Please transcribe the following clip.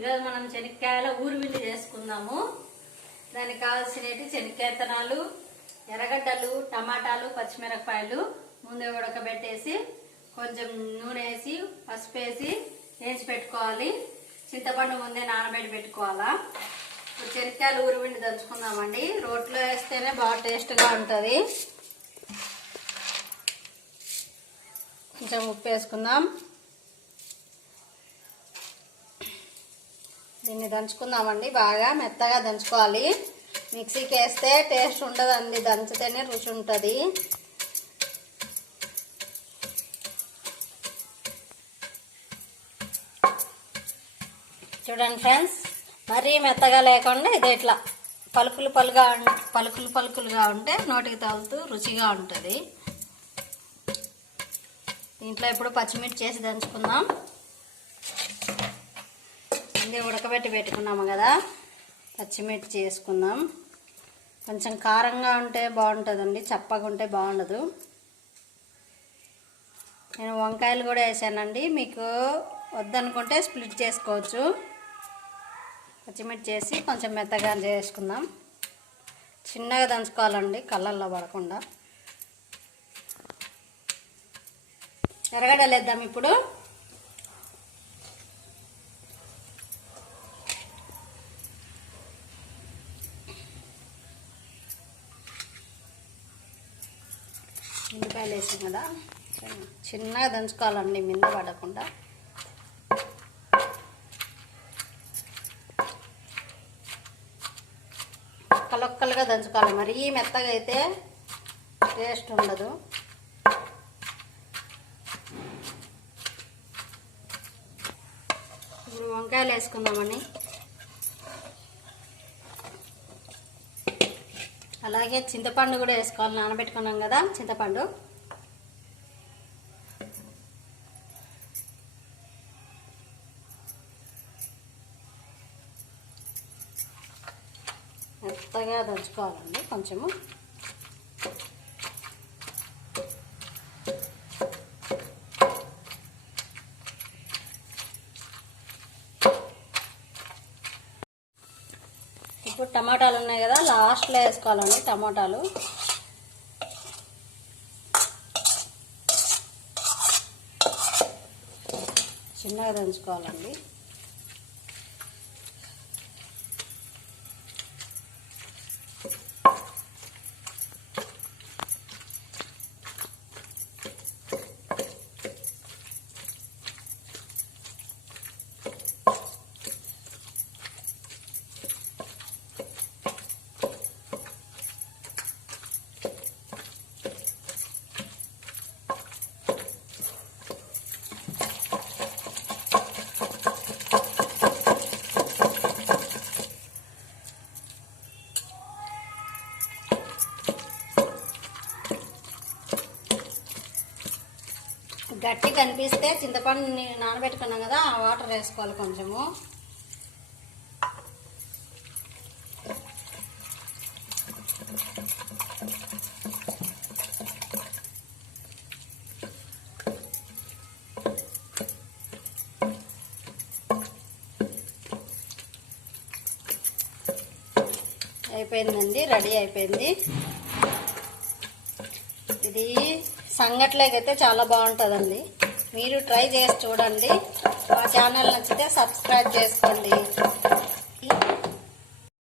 ఈరోజు మనం శనక్కాయల ఊరువిండి చేసుకుందాము. దానికి కావాల్సినవి శనక్కాయ విత్తనాలు, ఎర్రగడ్డలు, టమాటాలు, పచ్చిమిరపకాయలు ముందే ఉడకబెట్టేసి కొంచెం నూనె వేసి పసుపు వేసి వేసి పెట్టుకోవాలి. చింతపండు ముందే నానబెట్టి పెట్టుకోవాలా. ఇప్పుడు శనక్కాయలు ఊరువిండి దంచుకుందామండి. రోట్లో వేస్తేనే బాగా టేస్ట్గా ఉంటుంది. కొంచెం ఉప్పు వేసుకుందాం. దీన్ని దంచుకుందామండి. బాగా మెత్తగా దంచుకోవాలి. మిక్సీకి వేస్తే టేస్ట్ ఉండదండి, దంచితేనే రుచి ఉంటుంది. చూడండి ఫ్రెండ్స్, మరీ మెత్తగా లేకుండా ఇది ఇట్లా పలుకులుగా ఉంటే నోటికి తగులుతూ రుచిగా ఉంటుంది. దీంట్లో ఇప్పుడు పచ్చిమిర్చి చేసి దంచుకుందాం. అన్నీ ఉడకబెట్టి పెట్టుకున్నాము కదా, పచ్చిమిర్చి వేసుకుందాం. కొంచెం కారంగా ఉంటే బాగుంటుందండి, చప్పగా ఉంటే బాగుండదు. నేను వంకాయలు కూడా వేసానండి, మీకు వద్దనుకుంటే స్ప్లిట్ చేసుకోవచ్చు. పచ్చిమిర్చి వేసి కొంచెం మెత్తగా చేసుకుందాం. చిన్నగా దంచుకోవాలండి, కళ్ళల్లో పడకుండా. ఎర్రగడ్డలు వేద్దాం ఇప్పుడు. ఉల్లిపాయలు వేసాం కదా, చిన్నగా దంచుకోవాలండి, మింద పడకుండా. ఒక్కలుగా దంచుకోవాలి, మరీ మెత్తగా అయితే టేస్ట్ ఉండదు. ఇప్పుడు వంకాయలు వేసుకుందామని. అలాగే చింతపండు కూడా వేసుకోవాలి, నానబెట్టుకున్నాం కదా చింతపండు. మెత్తగా దంచుకోవాలండి కొంచెము. ఇప్పుడు టమాటాలు ఉన్నాయి కదా, లాస్ట్లో వేసుకోవాలండి టమాటాలు. చిన్నగా దంచుకోవాలండి. గట్టి కనిపిస్తే చింతపండు నానబెట్టుకున్నాం కదా, ఆ వాటర్ వేసుకోవాలి కొంచెము. అయిపోయిందండి, రెడీ అయిపోయింది. ఇది సంగట్లేకైతే చాలా బాగుంటుందండి. మీరు ట్రై చేసి చూడండి. మా ఛానల్ నచ్చితే సబ్స్క్రైబ్ చేసుకోండి.